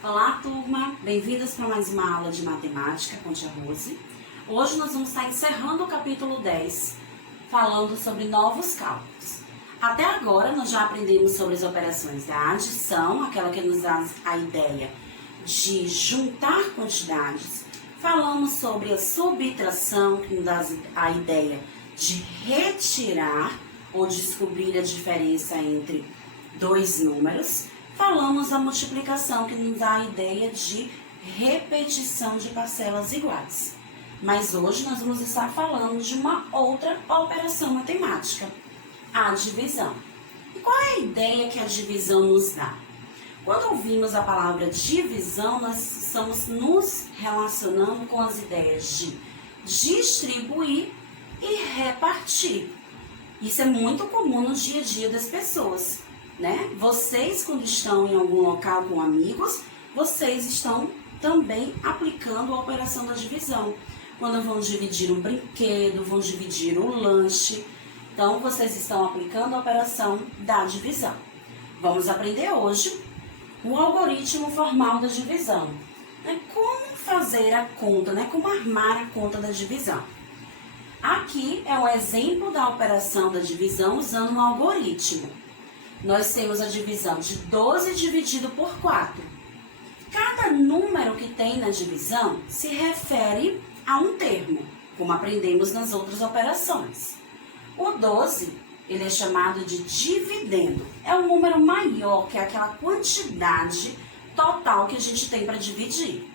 Olá, turma! Bem-vindas para mais uma aula de matemática com Tia Rose. Hoje nós vamos estar encerrando o capítulo 10, falando sobre novos cálculos. Até agora nós já aprendemos sobre as operações da adição, aquela que nos dá a ideia de juntar quantidades. Falamos sobre a subtração, que nos dá a ideia de retirar ou descobrir a diferença entre dois números. Falamos da multiplicação, que nos dá a ideia de repetição de parcelas iguais. Mas hoje nós vamos estar falando de uma outra operação matemática, a divisão. E qual é a ideia que a divisão nos dá? Quando ouvimos a palavra divisão, nós estamos nos relacionando com as ideias de distribuir e repartir. Isso é muito comum no dia a dia das pessoas, né? Vocês, quando estão em algum local com amigos, vocês estão também aplicando a operação da divisão. Quando vão dividir um brinquedo, vão dividir um lanche, então vocês estão aplicando a operação da divisão. Vamos aprender hoje o algoritmo formal da divisão. Como fazer a conta, como armar a conta da divisão. Aqui é um exemplo da operação da divisão usando um algoritmo. Nós temos a divisão de 12 dividido por 4. Cada número que tem na divisão se refere a um termo, como aprendemos nas outras operações. O 12, ele é chamado de dividendo. É um número maior que aquela quantidade total que a gente tem para dividir.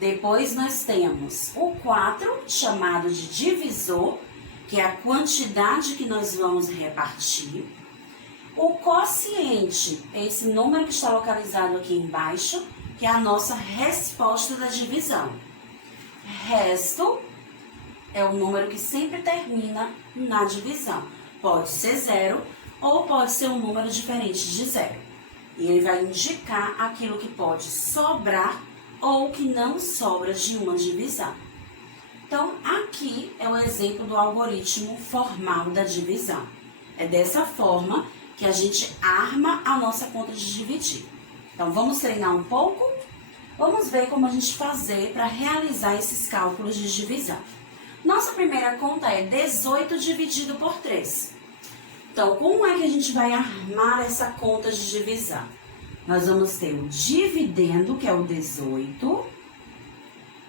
Depois nós temos o 4, chamado de divisor, que é a quantidade que nós vamos repartir. O quociente é esse número que está localizado aqui embaixo, que é a nossa resposta da divisão. Resto é o número que sempre termina na divisão. Pode ser 0 ou pode ser um número diferente de 0. E ele vai indicar aquilo que pode sobrar ou que não sobra de uma divisão. Então, aqui é o exemplo do algoritmo formal da divisão. É dessa forma que a gente arma a nossa conta de dividir. Então, vamos treinar um pouco? Vamos ver como a gente fazer para realizar esses cálculos de divisão. Nossa primeira conta é 18 dividido por 3. Então, como é que a gente vai armar essa conta de divisão? Nós vamos ter o dividendo, que é o 18.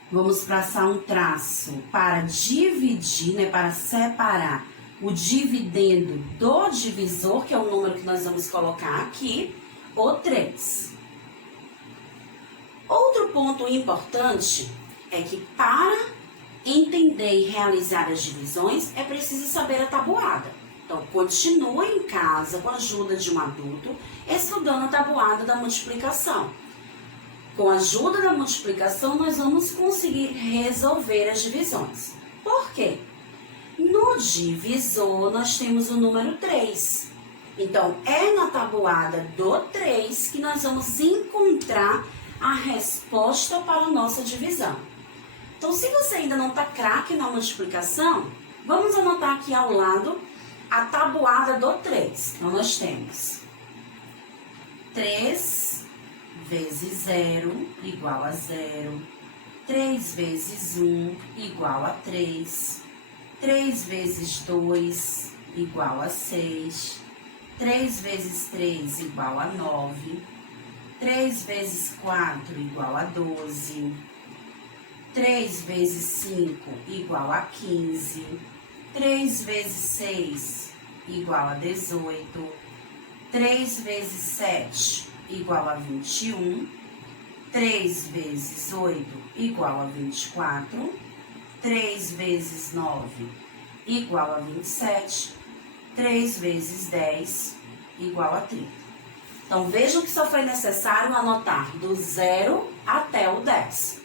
Vamos traçar um traço para dividir, para separar o dividendo do divisor, que é o número que nós vamos colocar aqui, o 3. Outro ponto importante é que para entender e realizar as divisões, é preciso saber a tabuada. Então, continue em casa com a ajuda de um adulto, estudando a tabuada da multiplicação. Com a ajuda da multiplicação, nós vamos conseguir resolver as divisões. Por quê? No divisor, nós temos o número 3. Então, é na tabuada do 3 que nós vamos encontrar a resposta para a nossa divisão. Então, se você ainda não está craque na multiplicação, vamos anotar aqui ao lado a tabuada do 3. Então, nós temos 3 vezes 0 igual a 0. 3 vezes 1 igual a 3. 3 vezes 2 igual a 6. 3 vezes 3 igual a 9. 3 vezes 4 igual a 12. 3 vezes 5 igual a 15. 3 vezes 6 igual a 18. 3 vezes 7 igual a 21. 3 vezes 8 igual a 24. 3 vezes 9 igual a 27. 3 vezes 10 igual a 30. Então, vejam que só foi necessário anotar do 0 até o 10.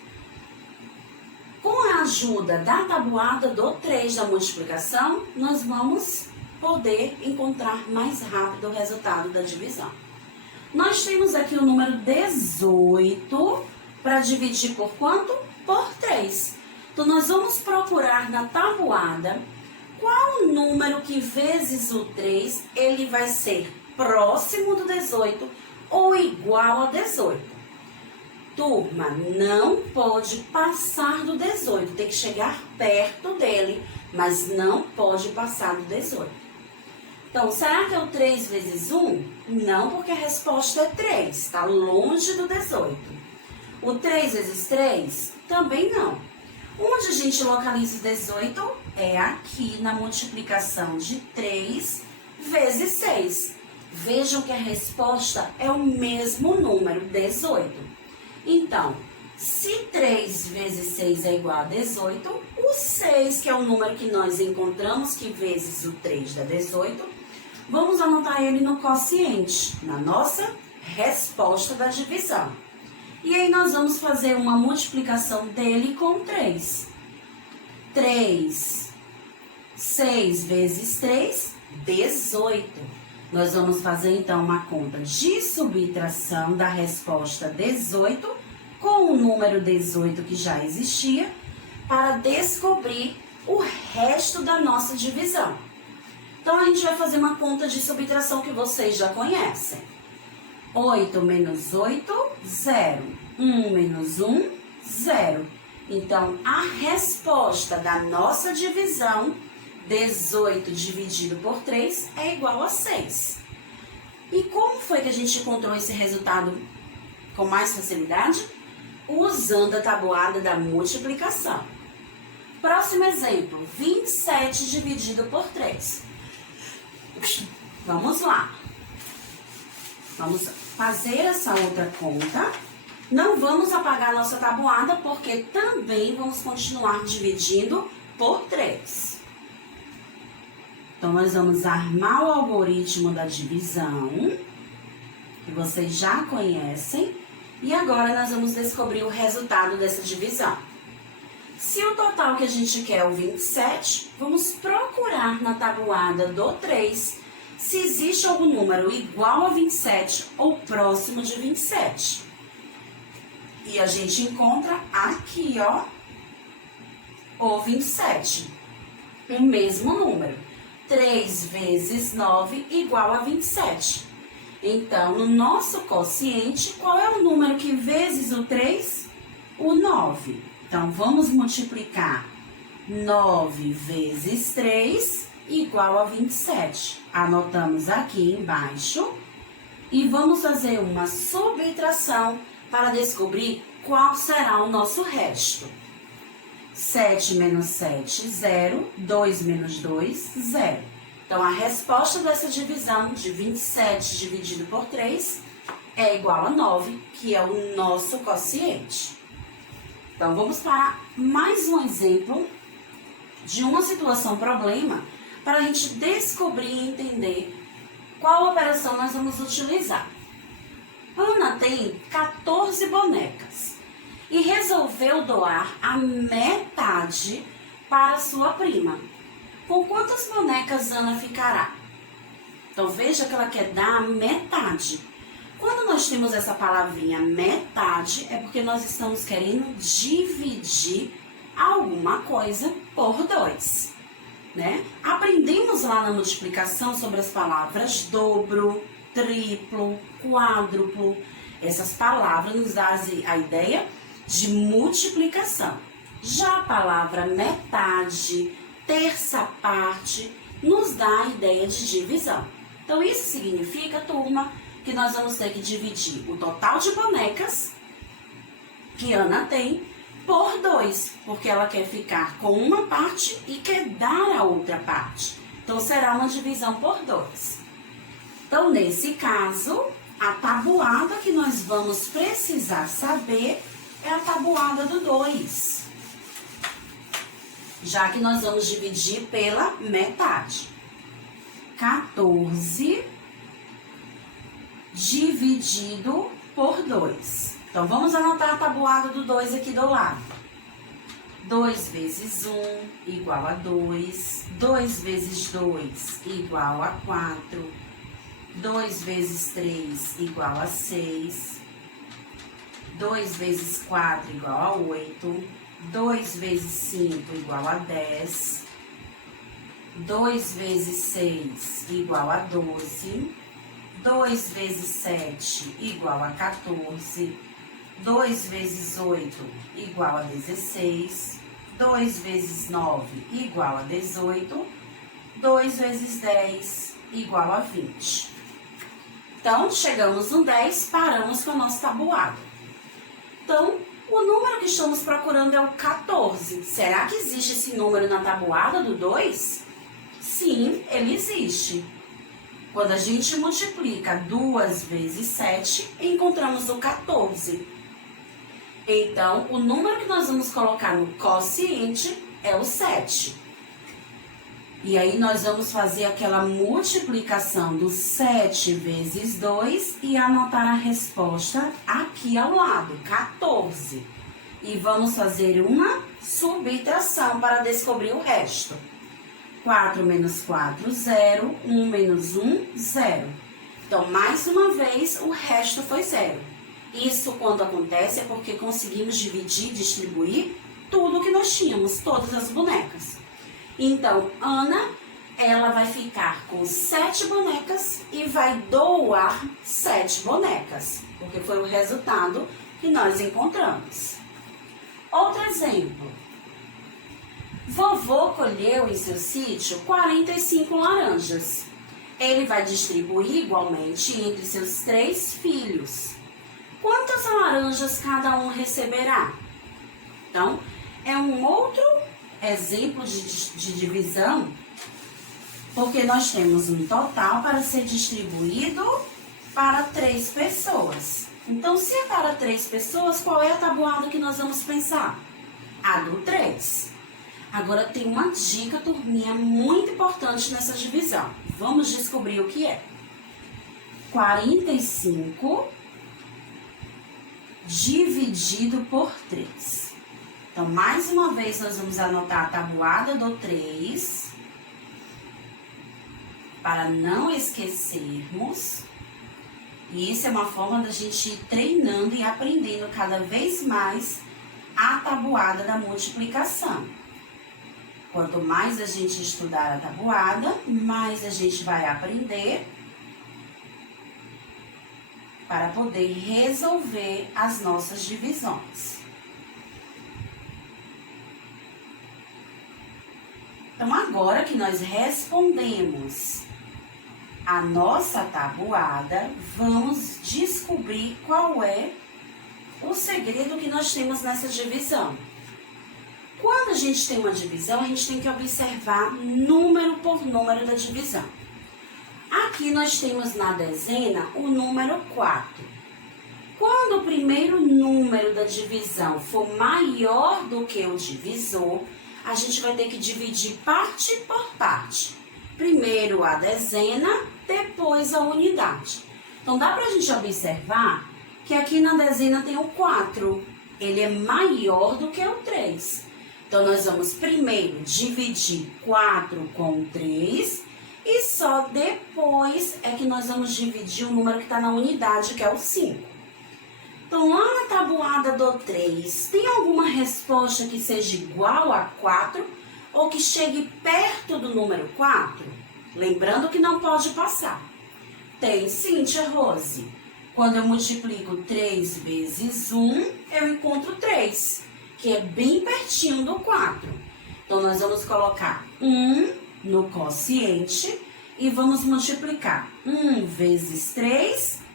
Com a ajuda da tabuada do 3 da multiplicação, nós vamos poder encontrar mais rápido o resultado da divisão. Nós temos aqui o número 18 para dividir por quanto? Por 3. Então, nós vamos procurar na tabuada qual o número que vezes o 3 ele vai ser próximo do 18 ou igual a 18. Turma, não pode passar do 18, tem que chegar perto dele, mas não pode passar do 18. Então, será que é o 3 vezes 1? Não, porque a resposta é 3, está longe do 18. O 3 vezes 3? Também não. Onde a gente localiza o 18? É aqui na multiplicação de 3 vezes 6. Vejam que a resposta é o mesmo número, 18. Então, se 3 vezes 6 é igual a 18, o 6, que é o número que nós encontramos, que vezes o 3 dá 18, vamos anotar ele no quociente, na nossa resposta da divisão. E aí nós vamos fazer uma multiplicação dele com 3. 6 vezes 3, 18. Nós vamos fazer, então, uma conta de subtração da resposta 18 com o número 18 que já existia para descobrir o resto da nossa divisão. Então, a gente vai fazer uma conta de subtração que vocês já conhecem. 8 menos 8, 0. 1 menos 1, 0. Então, a resposta da nossa divisão, 18 dividido por 3, é igual a 6. E como foi que a gente encontrou esse resultado com mais facilidade? Usando a tabuada da multiplicação. Próximo exemplo, 27 dividido por 3. Vamos lá. Vamos fazer essa outra conta. Não vamos apagar a nossa tabuada, porque também vamos continuar dividindo por 3. Então, nós vamos armar o algoritmo da divisão, que vocês já conhecem, e agora nós vamos descobrir o resultado dessa divisão. Se o total que a gente quer é o 27, vamos procurar na tabuada do 3 se existe algum número igual a 27 ou próximo de 27. E a gente encontra aqui, ó, o 27, o mesmo número. 3 vezes 9 igual a 27. Então, no nosso quociente, qual é o número que vezes o 3? O 9. Então, vamos multiplicar 9 vezes 3 igual a 27. Anotamos aqui embaixo e vamos fazer uma subtração para descobrir qual será o nosso resto. 7 menos 7, 0. 2 menos 2, 0. Então, a resposta dessa divisão de 27 dividido por 3 é igual a 9, que é o nosso quociente. Então, vamos para mais um exemplo de uma situação problema para a gente descobrir e entender qual operação nós vamos utilizar. Ana tem 14 bonecas e resolveu doar a metade para sua prima. Com quantas bonecas Ana ficará? Então, veja que ela quer dar a metade. Quando nós temos essa palavrinha metade, é porque nós estamos querendo dividir alguma coisa por 2, né? Aprendemos lá na multiplicação sobre as palavras dobro, triplo, quádruplo. Essas palavras nos dão a ideia de multiplicação. Já a palavra metade, terça parte, nos dá a ideia de divisão. Então, isso significa, turma, que nós vamos ter que dividir o total de bonecas que Ana tem por 2, porque ela quer ficar com uma parte e quer dar a outra parte. Então, será uma divisão por 2. Então, nesse caso, a tabuada que nós vamos precisar saber é a tabuada do 2, já que nós vamos dividir pela metade. 14 dividido por 2. Então, vamos anotar a tabuada do 2 aqui do lado. 2 vezes 1 igual a 2. 2 vezes 2 igual a 4. 2 vezes 3 igual a 6. 2 vezes 4 igual a 8. 2 vezes 5 igual a 10. 2 vezes 6 igual a 12. 2 vezes 7 igual a 14. 2 vezes 8 igual a 16. 2 vezes 9 igual a 18. 2 vezes 10 igual a 20. Então, chegamos no 10, paramos com a nossa tabuada. Então, o número que estamos procurando é o 14. Será que existe esse número na tabuada do 2? Sim, ele existe. Quando a gente multiplica 2 vezes 7, encontramos o 14. Então, o número que nós vamos colocar no quociente é o 7. E aí, nós vamos fazer aquela multiplicação do 7 vezes 2 e anotar a resposta aqui ao lado, 14. E vamos fazer uma subtração para descobrir o resto. 4 menos 4, 0. 1 menos 1, 0. Então, mais uma vez, o resto foi 0. Isso, quando acontece, é porque conseguimos dividir, distribuir tudo que nós tínhamos, todas as bonecas. Então, Ana, ela vai ficar com 7 bonecas e vai doar 7 bonecas, porque foi o resultado que nós encontramos. Outro exemplo. Vovô colheu em seu sítio 45 laranjas. Ele vai distribuir igualmente entre seus 3 filhos. Quantas laranjas cada um receberá? Então, é um outro exemplo de divisão, porque nós temos um total para ser distribuído para 3 pessoas. Então, se é para 3 pessoas, qual é a tabuada que nós vamos pensar? A do 3. Agora, tem uma dica, turminha, muito importante nessa divisão. Vamos descobrir o que é. 45 dividido por 3. Então, mais uma vez, nós vamos anotar a tabuada do 3, para não esquecermos. E isso é uma forma da gente ir treinando e aprendendo cada vez mais a tabuada da multiplicação. Quanto mais a gente estudar a tabuada, mais a gente vai aprender para poder resolver as nossas divisões. Então, agora que nós respondemos a nossa tabuada, vamos descobrir qual é o segredo que nós temos nessa divisão. Quando a gente tem uma divisão, a gente tem que observar número por número da divisão. Aqui nós temos na dezena o número 4. Quando o primeiro número da divisão for maior do que o divisor, a gente vai ter que dividir parte por parte. Primeiro a dezena, depois a unidade. Então, dá pra gente observar que aqui na dezena tem o 4. Ele é maior do que o 3. Então, nós vamos primeiro dividir 4 com 3 e só depois é que nós vamos dividir o número que está na unidade, que é o 5. Então, lá na tabuada do 3, tem alguma resposta que seja igual a 4 ou que chegue perto do número 4? Lembrando que não pode passar. Tem sim, tia Rose. Quando eu multiplico 3 vezes 1, eu encontro 3, que é bem pertinho do 4. Então, nós vamos colocar 1 no quociente e vamos multiplicar 1 vezes 3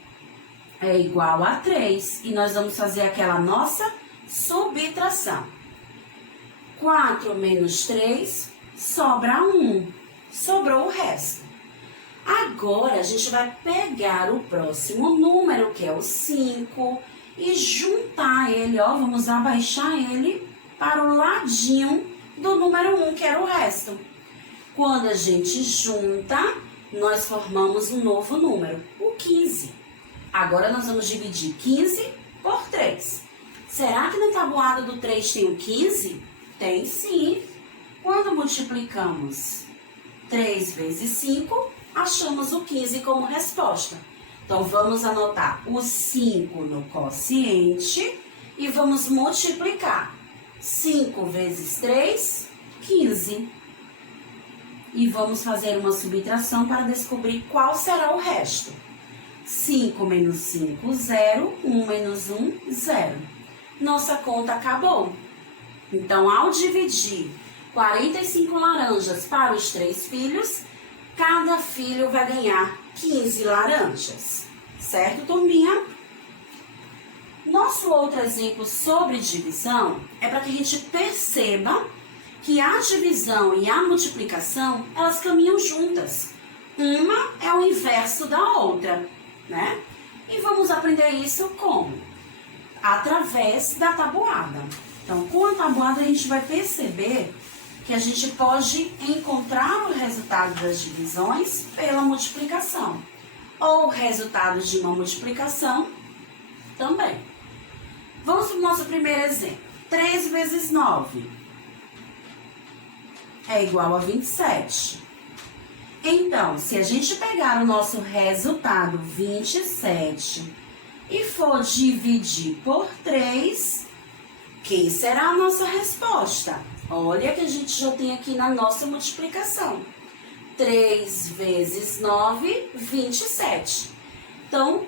é igual a 3. E nós vamos fazer aquela nossa subtração. 4 menos 3, sobra 1. Sobrou o resto. Agora, a gente vai pegar o próximo número, que é o 5, e juntar ele, ó, vamos abaixar ele para o ladinho do número 1, que era o resto. Quando a gente junta, nós formamos um novo número, o 15. Agora, nós vamos dividir 15 por 3. Será que na tabuada do 3 tem o 15? Tem sim. Quando multiplicamos 3 vezes 5, achamos o 15 como resposta. Então, vamos anotar o 5 no quociente e vamos multiplicar. 5 vezes 3, 15. E vamos fazer uma subtração para descobrir qual será o resto. 5 menos 5, 0. 1 menos 1, 0. Nossa conta acabou. Então, ao dividir 45 laranjas para os 3 filhos, cada filho vai ganhar 15 laranjas. Certo, turminha? Nosso outro exemplo sobre divisão é para que a gente perceba que a divisão e a multiplicação, elas caminham juntas. Uma é o inverso da outra, né? E vamos aprender isso como? Através da tabuada. Então, com a tabuada, a gente vai perceber que a gente pode encontrar o resultado das divisões pela multiplicação. Ou o resultado de uma multiplicação também. Vamos para o nosso primeiro exemplo. 3 vezes 9 é igual a 27. Então, se a gente pegar o nosso resultado 27 e for dividir por 3, quem será a nossa resposta? Olha que a gente já tem aqui na nossa multiplicação. 3 vezes 9, 27. Então,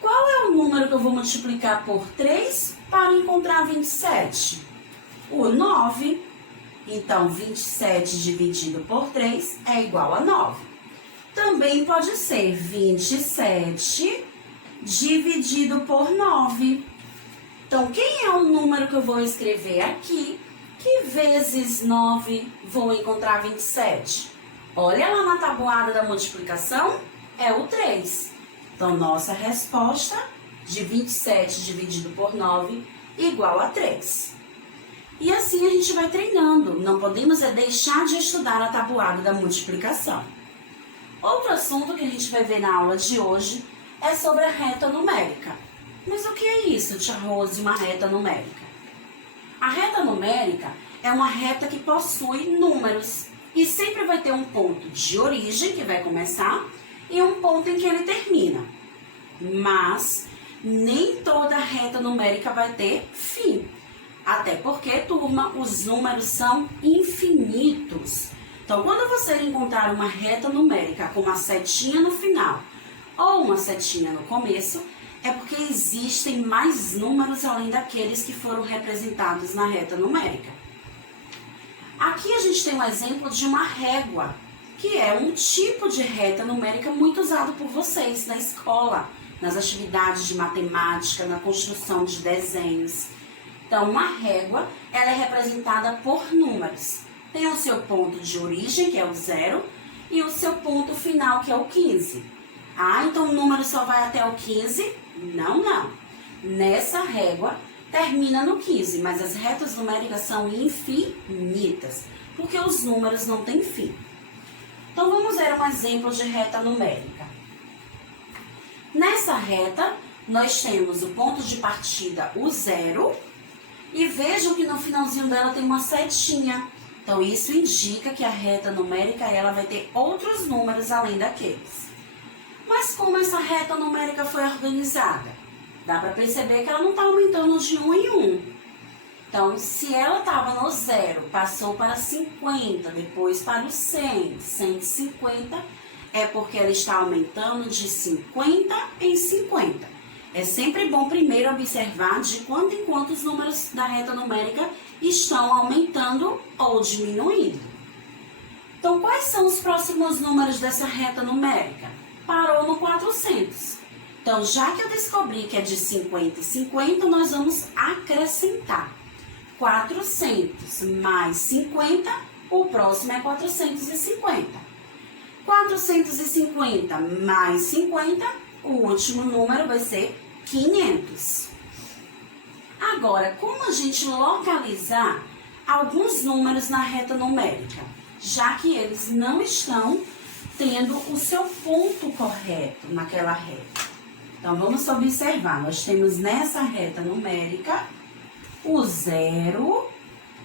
qual é o número que eu vou multiplicar por 3 para encontrar 27? O 9. Então, 27 dividido por 3 é igual a 9. Também pode ser 27 dividido por 9. Então, quem é o número que eu vou escrever aqui? Que vezes 9 vou encontrar 27? Olha lá na tabuada da multiplicação, é o 3. Então, nossa resposta de 27 dividido por 9 igual a 3. E assim a gente vai treinando. Não podemos deixar de estudar a tabuada da multiplicação. Outro assunto que a gente vai ver na aula de hoje é sobre a reta numérica. Mas o que é isso, tia Rose, uma reta numérica? A reta numérica é uma reta que possui números. E sempre vai ter um ponto de origem, que vai começar, e um ponto em que ele termina. Mas nem toda reta numérica vai ter fim. Até porque, turma, os números são infinitos. Então, quando você encontrar uma reta numérica com uma setinha no final ou uma setinha no começo, é porque existem mais números além daqueles que foram representados na reta numérica. Aqui a gente tem um exemplo de uma régua, que é um tipo de reta numérica muito usado por vocês na escola, nas atividades de matemática, na construção de desenhos. Então, uma régua, ela é representada por números. Tem o seu ponto de origem, que é o 0, e o seu ponto final, que é o 15. Ah, então o número só vai até o 15? Não, não. Nessa régua, termina no 15, mas as retas numéricas são infinitas, porque os números não têm fim. Então, vamos ver um exemplo de reta numérica. Nessa reta, nós temos o ponto de partida, o 0, e vejam que no finalzinho dela tem uma setinha. Então, isso indica que a reta numérica ela vai ter outros números além daqueles. Mas como essa reta numérica foi organizada? Dá para perceber que ela não está aumentando de 1 em 1. Então, se ela estava no 0, passou para 50, depois para o 100, 150, é porque ela está aumentando de 50 em 50. É sempre bom primeiro observar de quanto em quanto os números da reta numérica estão aumentando ou diminuindo. Então, quais são os próximos números dessa reta numérica? Parou no 400. Então, já que eu descobri que é de 50 em 50, nós vamos acrescentar. 400 mais 50, o próximo é 450. 450 mais 50, o último número vai ser 500. Agora, como a gente localizar alguns números na reta numérica, já que eles não estão tendo o seu ponto correto naquela reta? Então, vamos observar, nós temos nessa reta numérica o 0,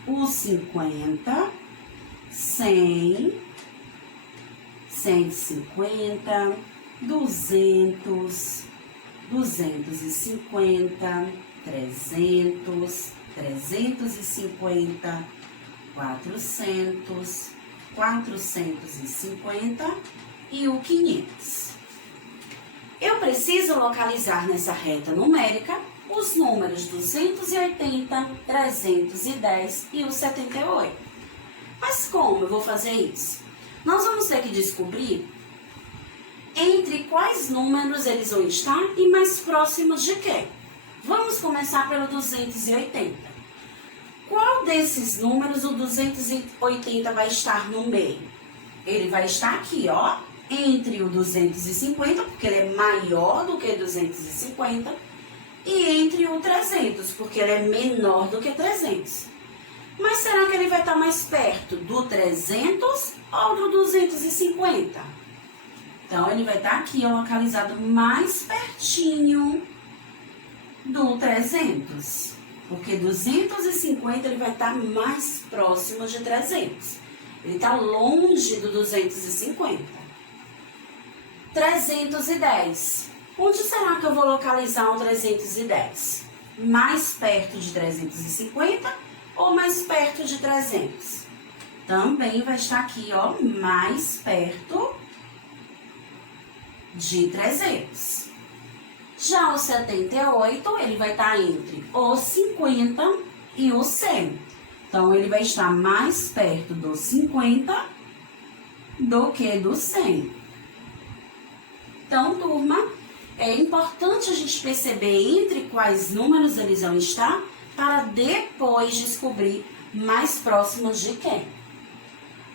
o 50, 100, 150, 200, 250, 300, 350, 400, 450 e o 500. Eu preciso localizar nessa reta numérica os números 280, 310 e o 78. Mas como eu vou fazer isso? Nós vamos ter que descobrir entre quais números eles vão estar e mais próximos de quê? Vamos começar pelo 280. Qual desses números o 280 vai estar no meio? Ele vai estar aqui, ó, entre o 250, porque ele é maior do que 250, e entre o 300, porque ele é menor do que 300. Mas será que ele vai estar mais perto do 300 ou do 250? Então, ele vai estar aqui, ó, localizado mais pertinho do 300. Porque 250 ele vai estar mais próximo de 300. Ele está longe do 250. 310. Onde será que eu vou localizar o 310? Mais perto de 350 ou mais perto de 300? Também vai estar aqui, ó, mais perto de 300. Já o 78, ele vai estar entre o 50 e o 100. Então, ele vai estar mais perto do 50 do que do 100. Então, turma, é importante a gente perceber entre quais números eles vão estar para depois descobrir mais próximos de quem.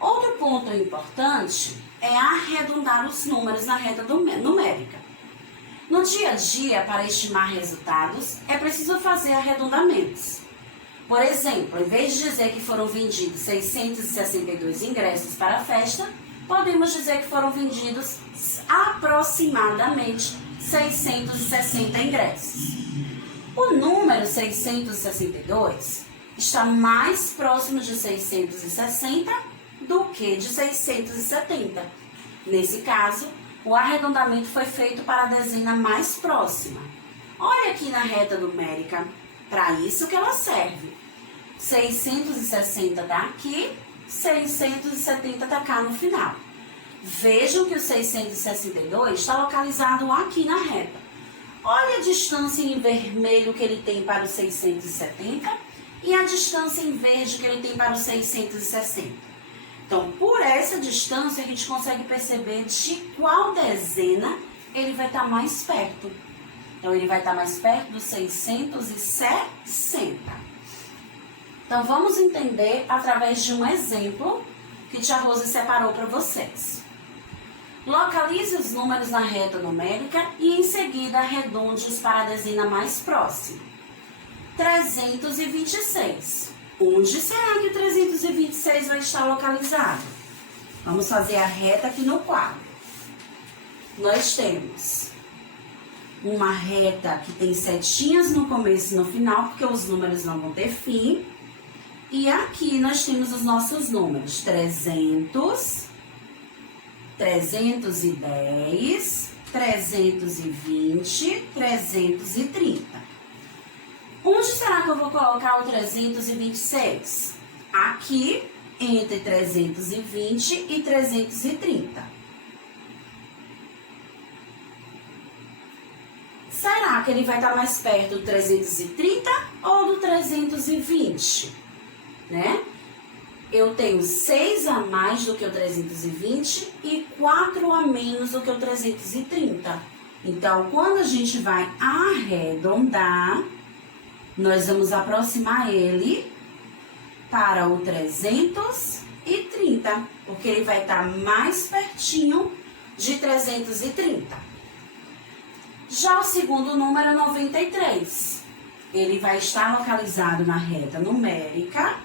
Outro ponto importante é arredondar os números na reta numérica. No dia a dia, para estimar resultados, é preciso fazer arredondamentos. Por exemplo, em vez de dizer que foram vendidos 662 ingressos para a festa, podemos dizer que foram vendidos aproximadamente 660 ingressos. O número 662 está mais próximo de 660 do que de 670. Nesse caso, o arredondamento foi feito para a dezena mais próxima. Olha aqui na reta numérica, para isso que ela serve. 660 está aqui, 670 está cá no final. Vejam que o 662 está localizado aqui na reta. Olha a distância em vermelho que ele tem para o 670 e a distância em verde que ele tem para o 660. Então, por essa distância, a gente consegue perceber de qual dezena ele vai estar mais perto. Então, ele vai estar mais perto do 660. Então, vamos entender através de um exemplo que Tia Rose separou para vocês. Localize os números na reta numérica e, em seguida, arredonde-os para a dezena mais próxima. 326. Onde será que o 326 vai estar localizado? Vamos fazer a reta aqui no quadro. Nós temos uma reta que tem setinhas no começo e no final, porque os números não vão ter fim. E aqui nós temos os nossos números: 300, 310, 320, 330. Onde será que eu vou colocar o 326? Aqui, entre 320 e 330. Será que ele vai estar mais perto do 330 ou do 320? Né? Eu tenho 6 a mais do que o 320 e 4 a menos do que o 330. Então, quando a gente vai arredondar, nós vamos aproximar ele para o 330, porque ele vai estar mais pertinho de 330. Já o segundo número é 93. Ele vai estar localizado na reta numérica.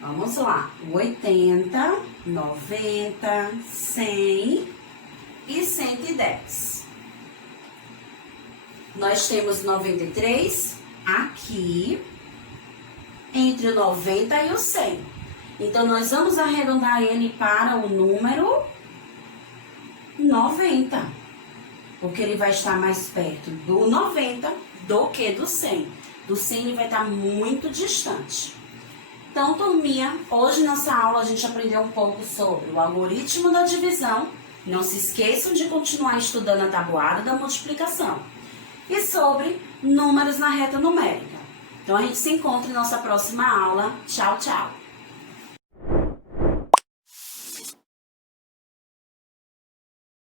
Vamos lá. 80, 90, 100 e 110. Nós temos 93 aqui, entre o 90 e o 100. Então, nós vamos arredondar ele para o número 90. Porque ele vai estar mais perto do 90 do que do 100. Do 100 ele vai estar muito distante. Então, turminha, hoje nessa aula a gente aprendeu um pouco sobre o algoritmo da divisão Não se esqueçam de continuar estudando a tabuada da multiplicação e sobre números na reta numérica. Então a gente se encontra em nossa próxima aula. Tchau, tchau!